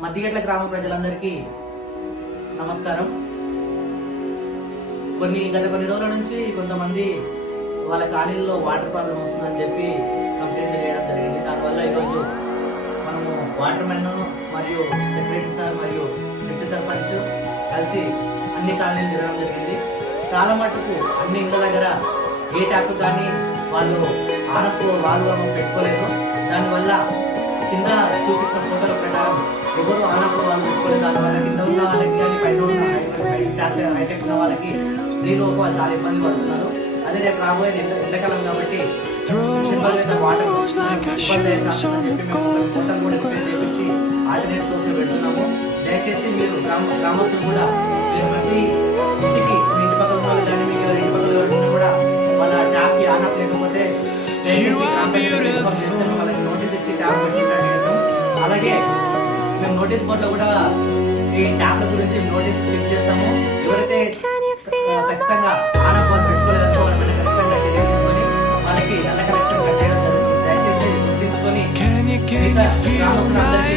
మద్దిగట్ల గ్రామ ప్రజలందరికీ నమస్కారం. గత కొన్ని రోజుల నుంచి కొంతమంది వాళ్ళ కాలనీలో వాటర్ ప్రాబ్లం వస్తుందని చెప్పి కంప్లైంట్ చేయడం జరిగింది. దానివల్ల ఈరోజు మనము వాటర్ మెన్ మరియు సెక్రటరీ సార్ మరియు డిప్యూటీ సర్పంచ్ కలిసి అన్ని కాలనీలు తిరగడం జరిగింది. చాలా మటుకు అన్ని ఇళ్ళ దగ్గర ఏ ట్యాప్ కానీ వాళ్ళు వాళ్ళు పెట్టుకోలేదు. దానివల్ల కింద చూపించిన ఫోటోల ప్రకారం ఎవరు ఆనప్పుడు వాళ్ళు పెట్టుకోలేదు. దానివల్ల కింద ఉన్న వాళ్ళకి కానీ పైన ఉన్న హైటెక్ ఉన్న వాళ్ళకి నీళ్ళు వాళ్ళు చాలా ఇబ్బంది పడుతున్నారు. అదే రేపు రాబోయేది ఎండాకాలం కాబట్టి ఆల్టర్నేట్ సోర్స్ పెడుతున్నాము. దయచేసి మీరు గ్రామస్తులు కూడా మీరు ప్రతి ఇంటికి మీ ఇంటి పక్కన వాళ్ళు కానీ మీకు ఇంటి పక్కన కూడా వాళ్ళ ట్యాప్కి ఆనప్ లేకపోతే వాళ్ళకి నోటీస్ ఇచ్చి ట్యాప్ పెట్టి చేస్తాం. అలాగే మేము నోటీస్ బోర్డులో కూడా ఈ ట్యాప్ల గురించి నోటీస్ క్లిక్ చేస్తాము. ఎవరైతే ఖచ్చితంగా ఆనప్ వాళ్ళు పెట్టుకోలేదంటే వాళ్ళ మీద ఖచ్చితంగా చర్యలు తీసుకొని వాళ్ళకి నల్ల కనెక్షన్ కట్టేయడం జరుగుతుంది. దయచేసి గుర్తించుకొని గ్రామస్తులందరికీ